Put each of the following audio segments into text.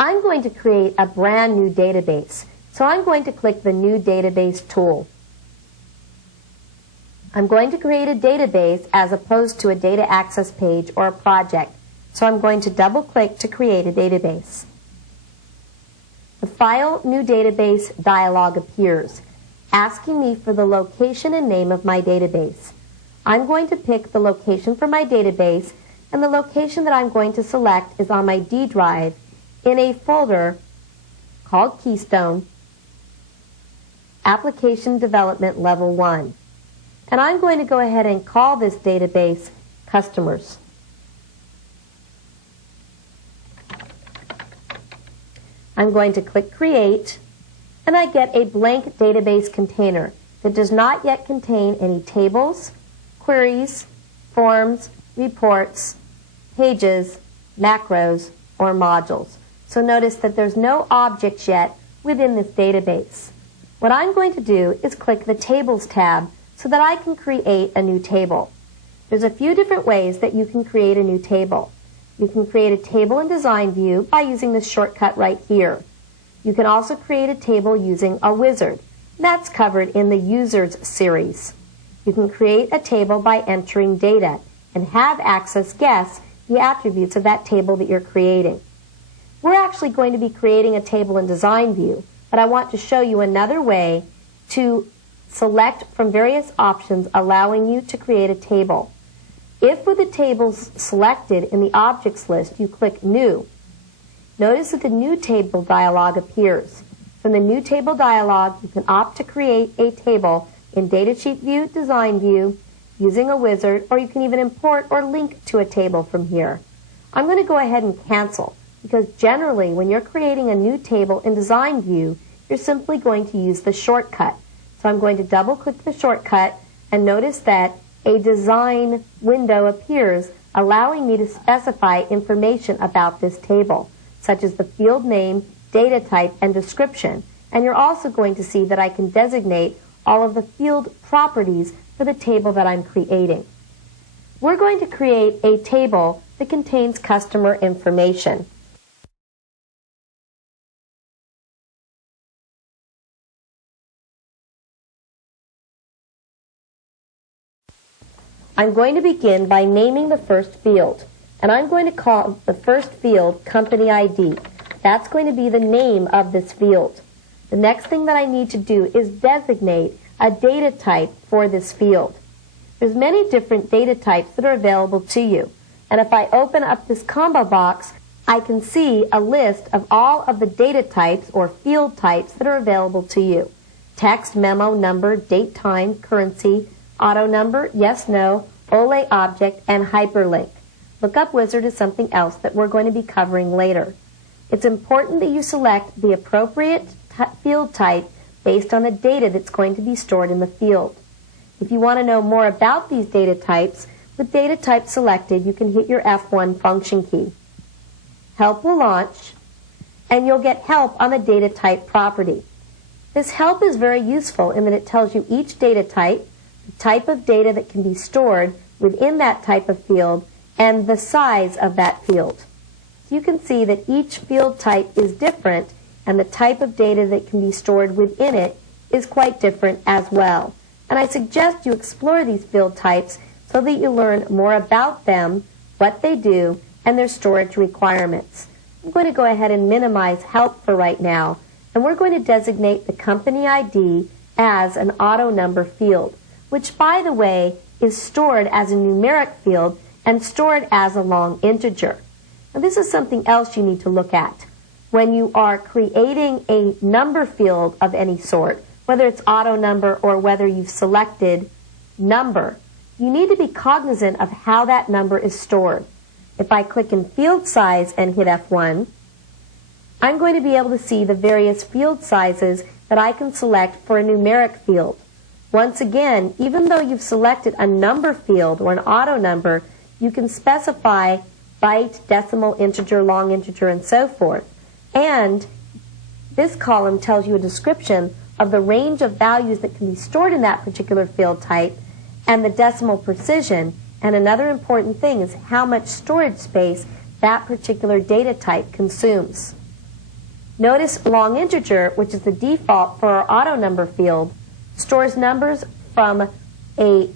I'm going to create a brand new database. So I'm going to click the New Database tool. I'm going to create a database as opposed to a data access page or a project. So I'm going to double-click to create a database. The File New Database dialog appears, asking me for the location and name of my database. I'm going to pick the location for my database, and the location that I'm going to select is on my D drive in a folder called Keystone, Application Development Level 1. And I'm going to go ahead and call this database Customers. I'm going to click Create, and I get a blank database container that does not yet contain any tables, queries, forms, reports, pages, macros, or modules. So notice that there's no objects yet within this database. What I'm going to do is click the Tables tab so that I can create a new table. There's a few different ways that you can create a new table. You can create a table in Design View by using this shortcut right here. You can also create a table using a wizard. That's covered in the Users series. You can create a table by entering data and have Access guess the attributes of that table that you're creating. We're actually going to be creating a table in Design View, but I want to show you another way to select from various options allowing you to create a table. If with the tables selected in the Objects list, you click New, notice that the New Table dialog appears. From the New Table dialog, you can opt to create a table in Datasheet View, Design View, using a wizard, or you can even import or link to a table from here. I'm going to go ahead and cancel, because generally when you're creating a new table in Design View, you're simply going to use the shortcut. So I'm going to double-click the shortcut and notice that a design window appears allowing me to specify information about this table, such as the field name, data type, and description. And you're also going to see that I can designate all of the field properties for the table that I'm creating. We're going to create a table that contains customer information. I'm going to begin by naming the first field, and I'm going to call the first field Company ID. That's going to be the name of this field. The next thing that I need to do is designate a data type for this field. There's many different data types that are available to you, and if I open up this combo box, I can see a list of all of the data types or field types that are available to you. Text, memo, number, date, time, currency, auto number, yes, no, OLE object, and hyperlink. Lookup wizard is something else that we're going to be covering later. It's important that you select the appropriate field type based on the data that's going to be stored in the field. If you want to know more about these data types, with data type selected, you can hit your F1 function key. Help will launch, and you'll get help on the data type property. This help is very useful in that it tells you each data type, the type of data that can be stored within that type of field, and the size of that field. So you can see that each field type is different, and the type of data that can be stored within it is quite different as well. And I suggest you explore these field types so that you learn more about them, what they do, and their storage requirements. I'm going to go ahead and minimize help for right now, and we're going to designate the company ID as an auto number field, which, by the way, is stored as a numeric field and stored as a long integer. Now, this is something else you need to look at. When you are creating a number field of any sort, whether it's auto number or whether you've selected number, you need to be cognizant of how that number is stored. If I click in field size and hit F1, I'm going to be able to see the various field sizes that I can select for a numeric field. Once again, even though you've selected a number field or an auto number, you can specify byte, decimal, integer, long integer, and so forth. And this column tells you a description of the range of values that can be stored in that particular field type and the decimal precision. And another important thing is how much storage space that particular data type consumes. Notice long integer, which is the default for our auto number field, stores numbers from a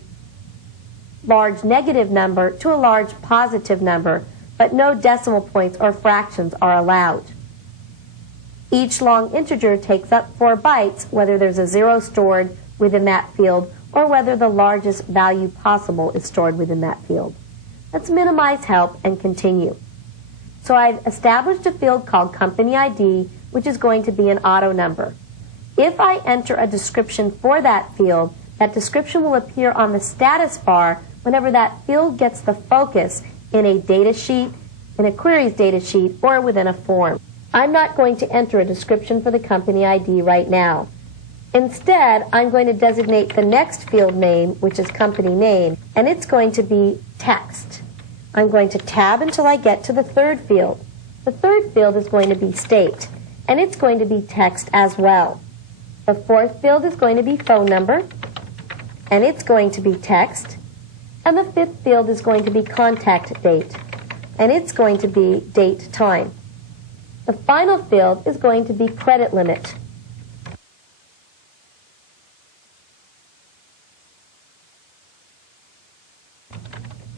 large negative number to a large positive number, but no decimal points or fractions are allowed. Each long integer takes up 4 bytes, whether there's a 0 stored within that field or whether the largest value possible is stored within that field. Let's minimize help and continue. So I've established a field called company ID, which is going to be an auto number. If I enter a description for that field, that description will appear on the status bar whenever that field gets the focus in a data sheet, in a queries data sheet, or within a form. I'm not going to enter a description for the company ID right now. Instead, I'm going to designate the next field name, which is company name, and it's going to be text. I'm going to tab until I get to the third field. The third field is going to be state, and it's going to be text as well. The fourth field is going to be phone number, and it's going to be text. And the fifth field is going to be contact date, and it's going to be date time. The final field is going to be credit limit.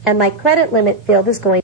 And my credit limit field is going